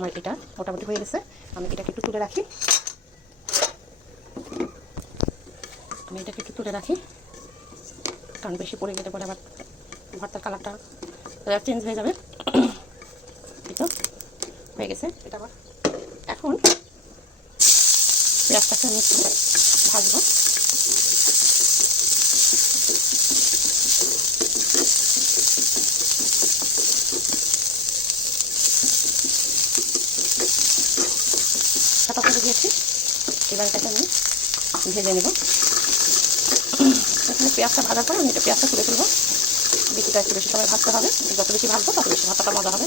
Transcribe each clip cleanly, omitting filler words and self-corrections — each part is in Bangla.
আমার এটা মোটামুটি হয়ে গেছে। আমি এটাকে একটু তুলে রাখি। কারণ বেশি পড়ে গেলে পরে আবার ভর্তার কালারটা চেঞ্জ হয়ে যাবে। এই তো হয়ে গেছে এটা আমার। এখন পেঁয়াজটাকে আমি একটু ভাজবো। পাতা করে দিয়েছি, এবার এটাকে আমি ভেজে নেব। এখানে পেঁয়াজটা ভাজার পরে আমি এটা পেঁয়াজটা তুলে ফেলবো। বেশিটা একটু বেশি সময় ভাজতে হবে, যত বেশি ভাজবো তত বেশি ভাতটা মজা হবে।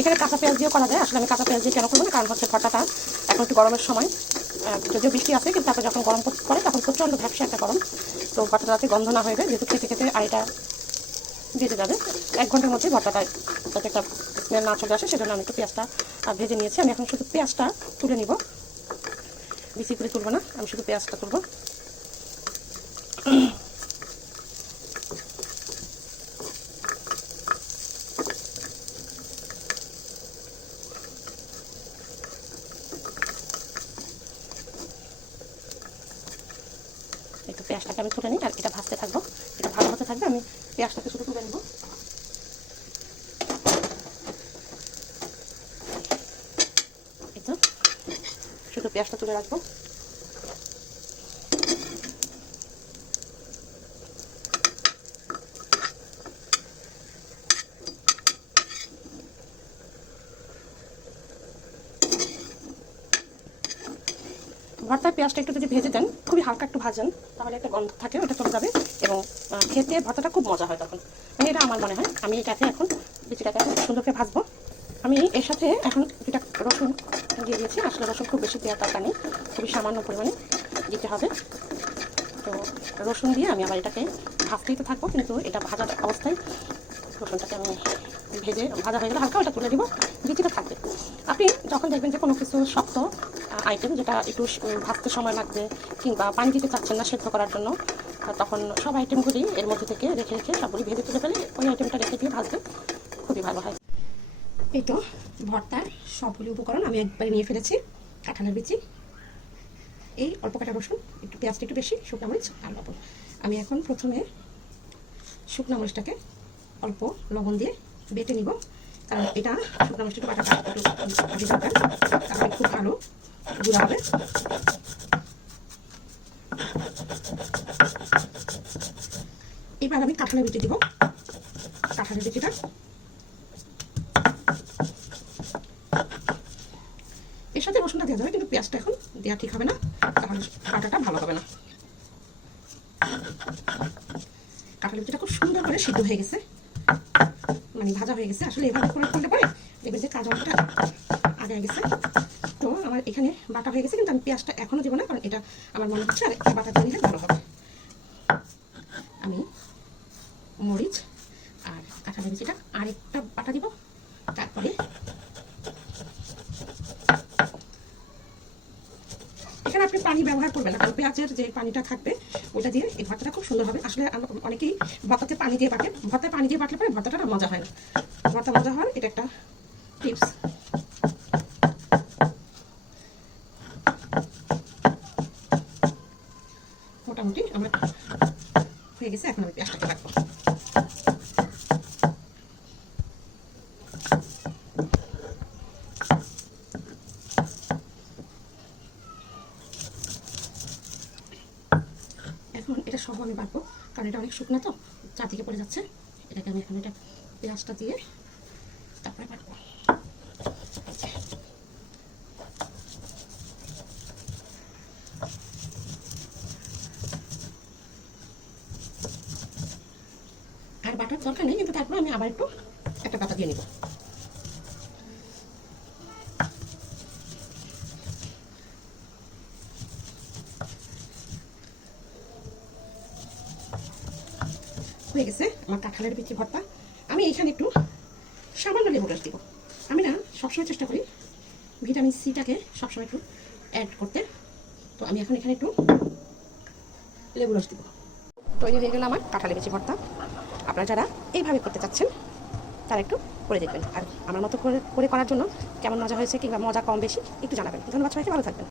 এখানে কাঁচা পেঁয়াজ দিয়েও করা যায়। আসলে আমি কাঁচা পেঁয়াজ দিয়ে কেন করবো না, কারণ হচ্ছে ভর্তাটা এখন একটু গরমের সময়, যদিও বৃষ্টি আছে কিন্তু তারপরে যখন গরম পড়ে তখন প্রচণ্ড ভ্যাপসা একটা গরম, তো ভর্তাটা যাতে গন্ধ না হয়ে যায়, যেহেতু খেতে খেতে আড়াইটা ভেজে যাবে 1 ঘন্টার মধ্যে ভর্তাটায় যাতে একটা স্মেল না চলে আসে, সেজন্য আমি একটু পেঁয়াজটা ভেজে নিয়েছি। আমি এখন শুধু পেঁয়াজটা তুলে নিব, বেশি করে তুলবো না, আমি শুধু পেঁয়াজটা তুলবো। এই তো পেঁয়াজটাকে আমি তুলে নিই, আর এটা ভাজতে থাকবো, এটা ভালো হতে থাকবে। আমি পেঁয়াজটাকে শুধু তুলে নেব। এই তো শুধু পেঁয়াজটা তুলে রাখবো। ভর্তায় পেঁয়াজটা একটু যদি ভেজে দেন, খুবই হালকা একটু ভাজেন, তাহলে একটা গন্ধ থাকে, ওটা চলে যাবে এবং খেতে ভর্তাটা খুব মজা হয় তখন। মানে এটা আমার মনে হয়। আমি এটাকে এখন বিচিটাকে সুন্দর করে ভাজবো। আমি এর সাথে এখন 2টা রসুন দিয়ে দিয়েছি। আসলে রসুন খুব বেশি দেওয়ার দরকার নেই, খুবই সামান্য পরিমাণে দিতে হবে। তো রসুন দিয়ে আমি আবার এটাকে ভাজতেই তো থাকবো, কিন্তু এটা ভাজা অবস্থায় রসুনটাকে আমি ভাজা হয়ে গেলে হালকা ওটা তুলে দিব, বিচিটা থাকবে। আপনি যখন দেখবেন যে কোনো কিছু শক্ত আইটেম যেটা একটু ভাজতে সময় লাগবে কিংবা পানি দিতে চাচ্ছেন না সেদ্ধ করার জন্য, তখন সব আইটেমগুলি এর মধ্যে থেকে রেখে সবগুলি ভেজে তুলে ফেলে ওই আইটেমটা রেখে দিয়ে ভাজতে খুবই ভালো হয়। এই তো ভর্তার সবগুলি উপকরণ আমি একবারে নিয়ে ফেলেছি। কাঁঠালের বিচি, এই অল্প কাটা রসুন, একটু পেঁয়াজটা একটু বেশি, শুকনো মরিচ আর লবণ। আমি এখন প্রথমে শুকনো মরিচটাকে অল্প লবণ দিয়ে বেটে নিব, কারণ এটা শুকনো মরিচটা বাটাটা একটু দরকার, তাহলে খুব ভালো গুঁড়া হবে। এবার আমি কাঁঠালের বিচি দিব। কাঁঠালের বিচিটা এর সাথে রসুনটা দেওয়া যাবে, কিন্তু পেঁয়াজটা এখন দেওয়া ঠিক হবে না, তাহলে বাটাটা ভালো হবে না। কাঁঠালের বিচিটা খুব সুন্দর করে সিদ্ধ হয়ে গেছে, মানে ভাজা হয়ে গেছে। আসলে এভাবে করে করলে পরে দেখবেন যে কাঁচা অংশটা আগে গেছে। তো আমার এখানে বাটা হয়ে গেছে, কিন্তু আমি পেঁয়াজটা এখনও দেবো না, কারণ এটা আমার মনে হচ্ছে আর একটা বাটা দিয়ে নিলে ভালো হবে। আমি মরিচ আর কাঁঠালের বিচিটা আরেকটা বাটা দিব, তারপরে এখানে আপনি পানি ব্যবহার করবেন না, কারণ পেঁয়াজের যে পানিটা থাকবে ওটা দিয়ে এই ভর্তাটা খুব সুন্দর হবে। আসলে অনেকেই ভর্তাতে পানি দিয়ে বাটে, ভর্তায় পানি দিয়ে বাটলে পরে ভর্তাটা মজা হয় না। ভর্তা মজা হওয়ার এটা একটা টিপস। মোটামুটি আমার হয়ে গেছে, এখন আমি পেঁয়াজটাকে রাখবো। এখন এটা সহ আমি বাটবো, কারণ এটা অনেক শুকনো তো চারদিকে পড়ে যাচ্ছে। এটাকে আমি এখন এটা পেঁয়াজটা দিয়ে তারপরে বাটবো। আর বাটার দরকার নেই, কিন্তু তারপরে আমি আবার একটু একটা পাতা দিয়ে নিব। হয়ে গেছে আমার কাঁঠালের বিচি ভর্তা। আমি এখানে একটু সামান্য লেবু রস দিব। আমি না সবসময় চেষ্টা করি ভিটামিন সিটাকে সবসময় একটু অ্যাড করতে, তো আমি এখন এখানে একটু লেবু রস দিব। তৈরি হয়ে গেল আমার কাঁঠালের বিচি ভর্তা। আপনারা যারা এইভাবে করতে চাচ্ছেন তারা একটু করে দেখবেন, আর আমার মতো করে করার জন্য কেমন মজা হয়েছে কিংবা মজা কম বেশি একটু জানাবেন। ধন্যবাদ, সবাইকে ভালো থাকবেন।